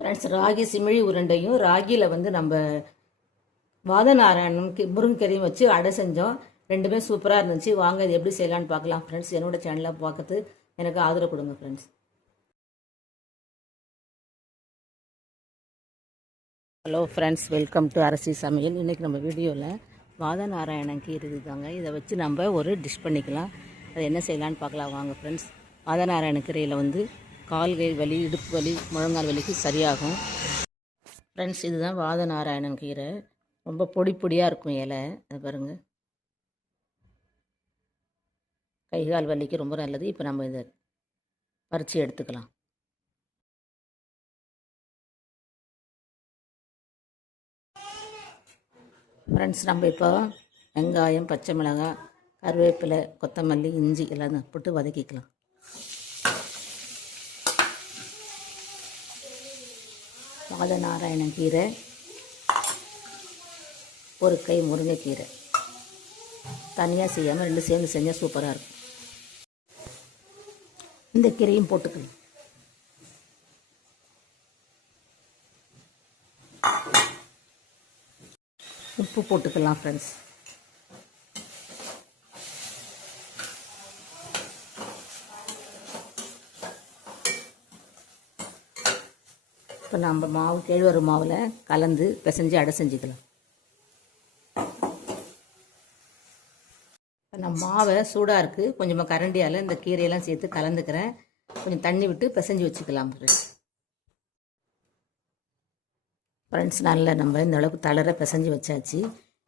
Friends, ragi சிமிழி உருண்டையும் ராகியில் வந்து நம்ம வாதநாராயணம் முருங்கைக்கீரையும் வச்சு அடை செஞ்சோம். ரெண்டுமே சூப்பராக இருந்துச்சு. வாங்க இது எப்படி செய்யலான்னு பார்க்கலாம் ஃப்ரெண்ட்ஸ். என்னோட சேனலை பார்க்கறது எனக்கு ஆதரவு கொடுங்க friends. Hello friends, welcome to Arasi Samayal. இன்றைக்கி நம்ம வீடியோவில் வாதநாராயணம் கீரை தாங்க. இதை வச்சு நம்ம ஒரு டிஷ் பண்ணிக்கலாம். அதை என்ன செய்யலான்னு பார்க்கலாம் வாங்க ஃப்ரெண்ட்ஸ். வாதநாராயண கீரையில் வந்து கால்கை வலி, இடுப்பு வலி, முழங்கால் வலிக்கு சரியாகும் ஃப்ரெண்ட்ஸ். இதுதான் வாதநாராயணம் கீரை. ரொம்ப பொடி பொடியாக இருக்கும் இலை. அது பாருங்கள், கைகால் வலிக்கு ரொம்ப நல்லது. இப்போ நம்ம இதை பறித்து எடுத்துக்கலாம். ஃப்ரெண்ட்ஸ், நம்ம இப்போ வெங்காயம், பச்சை மிளகாய், கருவேப்பிலை, கொத்தமல்லி, இஞ்சி எல்லாம் போட்டு வதக்கிக்கலாம். வாதநாராயணம் கீரை, ஒரு கை முருங்கைக்கீரை தனியாக செய்யாமல் ரெண்டு சேர்ந்து செஞ்சால் சூப்பராக இருக்கும். இந்த கீரையும் போட்டுக்கலாம். உப்பு போட்டுக்கலாம் ஃப்ரெண்ட்ஸ். இப்போ நம்ம மாவு கேழ்வரகு மாவில் கலந்து பிசைஞ்சு அடை செஞ்சுக்கலாம். இப்போ நம்ம மாவை சூடாக இருக்குது, கொஞ்சமாக கரண்டியால் இந்த கீரையெல்லாம் சேர்த்து கலந்துக்கிறேன். கொஞ்சம் தண்ணி விட்டு பிசைஞ்சு வச்சுக்கலாம் ஃப்ரெண்ட்ஸ். நல்லா நம்ம இந்த அளவுக்கு தளர பிசைஞ்சு வச்சாச்சு.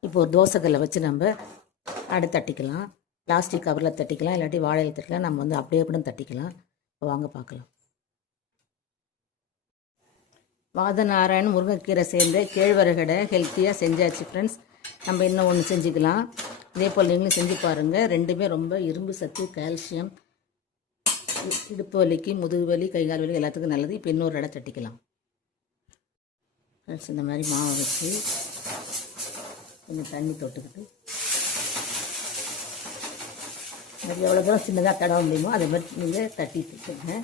இப்போ ஒரு தோசைக்கல்லை வச்சு நம்ம அடை தட்டிக்கலாம். பிளாஸ்டிக் கவரில் தட்டிக்கலாம், இல்லாட்டி வாழையில் தட்டிக்கலாம். நம்ம வந்து அப்படியே கூட தட்டிக்கலாம். இப்போ வாங்க பார்க்கலாம். வாதநாராயணன் முருங்கைக்கீரை சேர்ந்த கேழ்வரகு அடை ஹெல்த்தியாக செஞ்சாச்சு ஃப்ரெண்ட்ஸ். நம்ம இன்னும் ஒன்று செஞ்சுக்கலாம். இதே போல் நீங்களும் செஞ்சு பாருங்கள். ரெண்டுமே ரொம்ப இரும்பு சத்து, கால்சியம், இடுப்பு வலிக்கு, முதுகு வலி, கைகால் வலி எல்லாத்துக்கும் நல்லது. இப்போ இன்னொரு அடை தட்டிக்கலாம் ஃப்ரெண்ட்ஸ். இந்த மாதிரி மாவை வச்சு கொஞ்சம் தண்ணி தொட்டுக்கிட்டு அது எவ்வளோ தூரம் சின்னதாக தடவ முடியுமோ அதே மாதிரி நீங்கள் தட்டி வச்சுருங்க.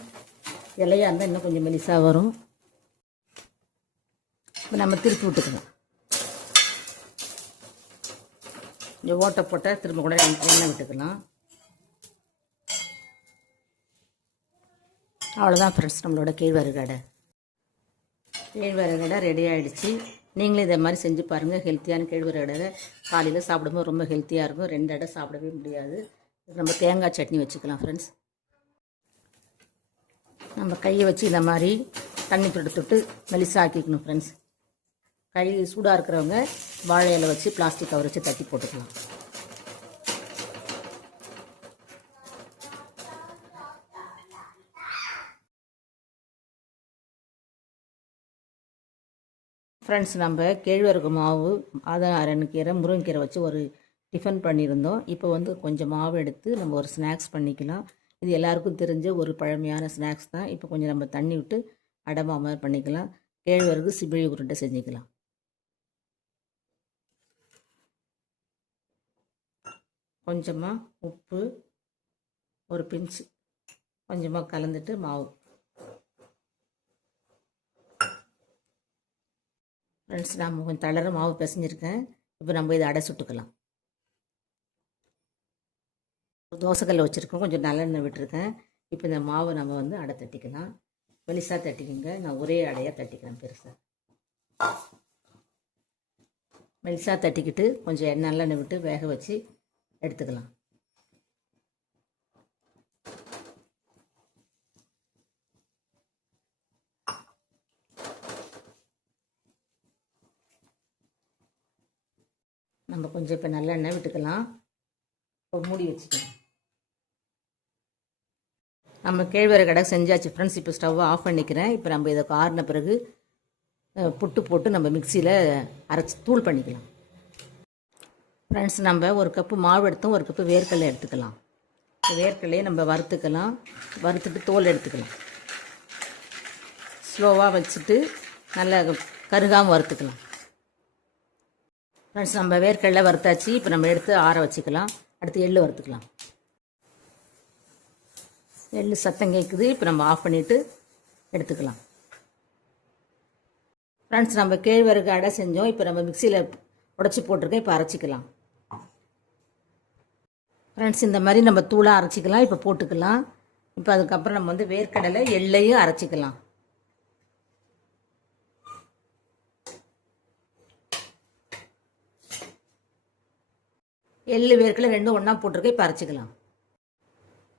இலையாக இருந்தால் இன்னும் கொஞ்சம் மெலிசாக வரும். இப்போ நம்ம திருப்பி விட்டுக்கலாம். கொஞ்சம் ஓட்டை போட்டால் திரும்ப கூட எண்ணெய் விட்டுக்கலாம். அவ்வளோதான் ஃப்ரெண்ட்ஸ், நம்மளோட கேழ்வரகு அடை. கேழ்வரகு அடை ரெடி ஆகிடுச்சு. நீங்களும் இதை மாதிரி செஞ்சு பாருங்கள். ஹெல்த்தியான கேழ்வரகு அடை காலையில் சாப்பிடும்போது ரொம்ப ஹெல்த்தியாக இருக்கும். ரெண்டு அடை சாப்பிடவே முடியாது. நம்ம தேங்காய் சட்னி வச்சுக்கலாம் ஃப்ரெண்ட்ஸ். நம்ம கையை வச்சு இந்த மாதிரி தண்ணி தொட்டு மெலிசாக்கிக்கணும் ஃப்ரெண்ட்ஸ். கை சூடாக இருக்கிறவங்க வாழை இலை வச்சு பிளாஸ்டிக் கவர் வச்சு தட்டி போட்டுக்கலாம். ஃப்ரெண்ட்ஸ், நம்ம கேழ்வரகு மாவு, வாதநாராயணக்கீரை, முருங்கைக்கீரை வச்சு ஒரு டிஃபன் பண்ணியிருந்தோம். இப்போ வந்து கொஞ்சம் மாவு எடுத்து நம்ம ஒரு ஸ்நாக்ஸ் பண்ணிக்கலாம். இது எல்லாருக்கும் தெரிஞ்ச ஒரு பழமையான ஸ்நாக்ஸ் தான். இப்போ கொஞ்சம் நம்ம தண்ணி விட்டு அடை மாதிரி பண்ணிக்கலாம். கேழ்வரகு சிமிழி உருண்டை செஞ்சுக்கலாம். கொஞ்சமாக உப்பு, ஒரு பிஞ்சு கொஞ்சமாக கலந்துட்டு மாவு. ஃப்ரெண்ட்ஸ், நான் கொஞ்சம் தளர மாவு பிசைஞ்சிருக்கேன். இப்போ நம்ம இதை அடை சுட்டுக்கலாம். தோசைக்கல்ல வச்சுருக்கோம், கொஞ்சம் நல்லெண்ணெய் விட்டுருக்கேன். இப்போ இந்த மாவை நம்ம வந்து அடை தட்டிக்கலாம். மெலிசாக தட்டிக்கிங்க. நான் ஒரே அடையாக தட்டிக்கிறேன் பெருசாக. மெலிசாக தட்டிக்கிட்டு கொஞ்சம் நல்லெண்ணெய் விட்டு வேக வச்சு எடுத்துக்கலாம். நம்ம கொஞ்சம் இப்போ நல்லெண்ணெய் விட்டுக்கலாம். இப்போ மூடி வச்சுக்கலாம். நம்ம கேழ்வரகு அடை செஞ்சாச்சு ஃப்ரெண்ட்ஸ். இப்போ ஸ்டவ்வை ஆஃப் பண்ணிக்கிறேன். இப்போ நம்ம இதை ஆறின பிறகு புட்டு போட்டு நம்ம மிக்சியில் அரைச்சி தூள் பண்ணிக்கலாம் ஃப்ரெண்ட்ஸ். நம்ம ஒரு கப்பு மாவு எடுத்தோம், ஒரு கப்பு வேர்க்கடலை எடுத்துக்கலாம். வேர்க்கடலையை நம்ம வறுத்துக்கலாம். வறுத்துட்டு தோல் எடுத்துக்கலாம். ஸ்லோவாக வச்சுட்டு நல்லா கருகாமல் வறுத்துக்கலாம் ஃப்ரெண்ட்ஸ். நம்ம வேர்க்கடலை வறுத்தாச்சு. இப்போ நம்ம எடுத்து ஆற வச்சுக்கலாம். அடுத்து எள்ளு வறுத்துக்கலாம். எள்ளு சத்தம் கேட்குது. இப்போ நம்ம ஆஃப் பண்ணிவிட்டு எடுத்துக்கலாம். ஃப்ரெண்ட்ஸ் நம்ம கேழ்வரகு அடை செஞ்சோம். இப்போ நம்ம மிக்சியில் உடச்சி போட்டிருக்கேன். இப்போ அரைச்சிக்கலாம். ஃப்ரெண்ட்ஸ் இந்த மாதிரி நம்ம தூளாக அரைச்சிக்கலாம். இப்போ போட்டுக்கலாம். இப்போ அதுக்கப்புறம் நம்ம வந்து வேர்க்கடலை எள்ளையும் அரைச்சிக்கலாம். எள்ளு வேர்க்கடலை ரெண்டும் ஒன்றா போட்டிருக்கேன். இப்போ அரைச்சிக்கலாம்.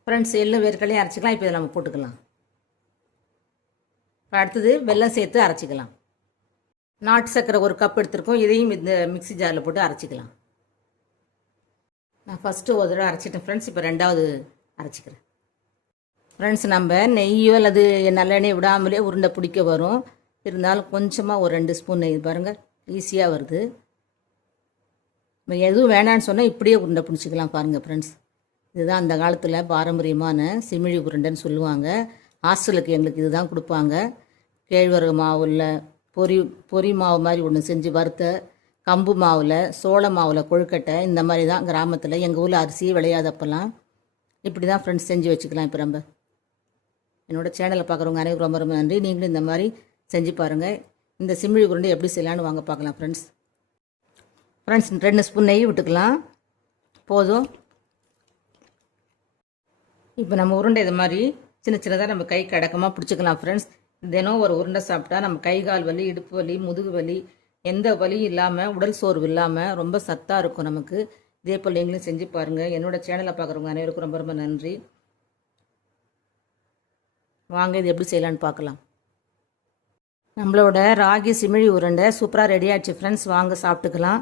ஃப்ரெண்ட்ஸ் எள்ளு வேர்க்கடலையும் அரைச்சிக்கலாம். இப்போ இதை நம்ம போட்டுக்கலாம். இப்போ அடுத்தது வெல்லம் சேர்த்து அரைச்சிக்கலாம். நாட்டு சர்க்கரை ஒரு கப் எடுத்துருக்கோம். இதையும் இந்த மிக்ஸி ஜாரில் போட்டு அரைச்சிக்கலாம். நான் ஃபஸ்ட்டு ஒரு தடவை அரைச்சிட்டேன் ஃப்ரெண்ட்ஸ். இப்போ ரெண்டாவது அரைச்சிக்கிறேன். ஃப்ரெண்ட்ஸ் நம்ம நெய்யோ அல்லது நல்லெண்ணெய் விடாமலே உருண்டை பிடிக்க வரும். இருந்தாலும் கொஞ்சமாக ஒரு 2 ஸ்பூன் நெய் பாருங்கள், ஈஸியாக வருது. எதுவும் வேணான்னு சொன்னால் இப்படியே உருண்டை பிடிச்சிக்கலாம் பாருங்கள் ஃப்ரெண்ட்ஸ். இதுதான் அந்த காலத்தில் பாரம்பரியமான சிமிழி உருண்டைன்னு சொல்லுவாங்க. ஹாஸ்டலுக்கு எங்களுக்கு இதுதான் கொடுப்பாங்க. கேழ்வரகு மாவுல பொரி மாவு மாதிரி ஒன்று செஞ்சு வறுத்த கம்பு மாவில் சோள மாவில் கொழுக்கட்டை இந்த மாதிரி தான் கிராமத்தில் எங்கள் ஊரில் அரிசி விளையாதப்பெல்லாம் இப்படி தான் ஃப்ரெண்ட்ஸ் செஞ்சு வச்சுக்கலாம். இப்போ நம்ம என்னோடய சேனலை பார்க்குறவங்க அனைவரும் ரொம்ப ரொம்ப நன்றி. நீங்களும் இந்த மாதிரி செஞ்சு பாருங்கள். இந்த சிமிழி உருண்டை எப்படி செய்யலான்னு வாங்க பார்க்கலாம் ஃப்ரெண்ட்ஸ். 2 ஸ்பூன் நெய் விட்டுக்கலாம் போதும். இப்போ நம்ம உருண்டை இது மாதிரி சின்ன சின்னதாக நம்ம கைக்கு அடக்கமாக பிடிச்சிக்கலாம் ஃப்ரெண்ட்ஸ். தினம் ஒரு உருண்டை சாப்பிட்டா நம்ம கை கால் வலி, இடுப்பு வலி, முதுகு வலி எந்த வலியும் இல்லாமல், உடல் சோர்வு இல்லாமல் ரொம்ப சத்தாக இருக்கும் நமக்கு. இதே போல் நீங்களும் செஞ்சு பாருங்கள். என்னோடய சேனலை பார்க்குறவங்க அனைவருக்கும் ரொம்ப ரொம்ப நன்றி. வாங்க இது எப்படி செய்யலான்னு பார்க்கலாம். நம்மளோட ராகி சிமிழி உருண்டை சூப்பராக ரெடி ஆகிடுச்சு ஃப்ரெண்ட்ஸ். வாங்க சாப்பிட்டுக்கலாம்.